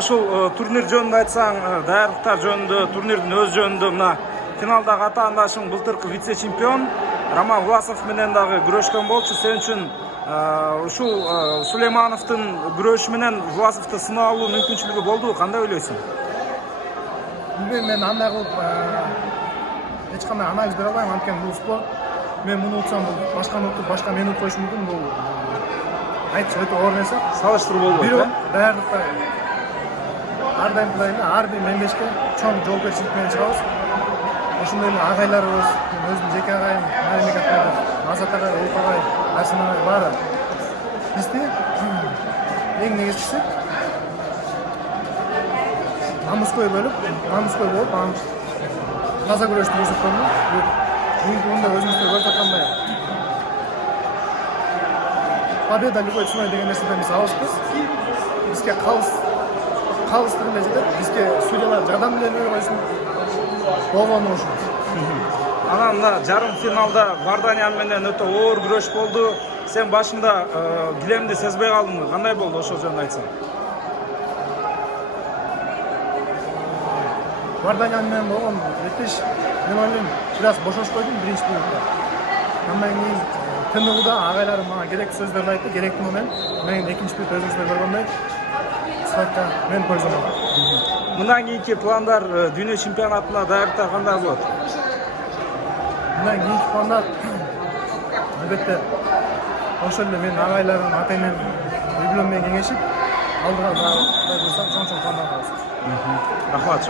Ушул турнир жөнүндө айтсаң, даярдыктар жөнүндө, турнирдин өз жөнүндө мына финалдагы атаандашың былтыркы вице-чемпион Роман Власов менен дагы күрөшкөн болчу. Сен үчүн ушул Сулеймановдун күрөшү менен Власовду сынап алуу мүмкүнчүлүгү болдубу? Кандай ойлойсуң? Билбейм, мен андай кылып эч кандай анализ бере албайм, анткени бул спорт. Мен муну утсам, бул башканы утуп, башка мени утпоюшу мүмкүн. Бул айтыш өтө оор нерсе. Салыштыруу болбойт, Бирок даярдыкта ар дайым эле ар бир мемлекетке чоң жоопкерчилик менен чыгабыз. Ошондой эле агайларыбыз, өзүмдүн жеке агайым, Мамлекет Азат агай, Улук агай, Арсен агай баары бизди эң негизгиси намыскөй болуп, анан таза күрөштү көрсөткөндү. Бүгүнкү күндө өзүбүздө көрүп аткандай победа любой ценой деген нерседен биз алыспыз. Бизге калыстык эле жетет. Бизге судьялар жардам эле берип койсун. Болгону ушул. Анан мына жарым финалда Варданян менен өтө оор күрөш болду. Сен башында килемди сезбей калдыңбы? Кандай болду ошол жөнүндө айтсаң? Варданян менен болгон бетиш мен ойлойм бир аз бошошуп койдум биринчи бөлүктө. Андан кийин ТНУда агайларым мага керектүү сөздөрдү айтты, керектүү момент. Мен экинчи бөлүктө өзүңүздөр көргөндөй сыйкка мен койсом. Мындан кийинки пландар дүйнө чемпионатына даярдыктар кандай болот? Мындан кийинки пландар албетте ошол эле менин агайларым, ата-энем үй-бүлөм менен кеңешип, алдыга дагы чоң пландар кылабыз. Рахмат.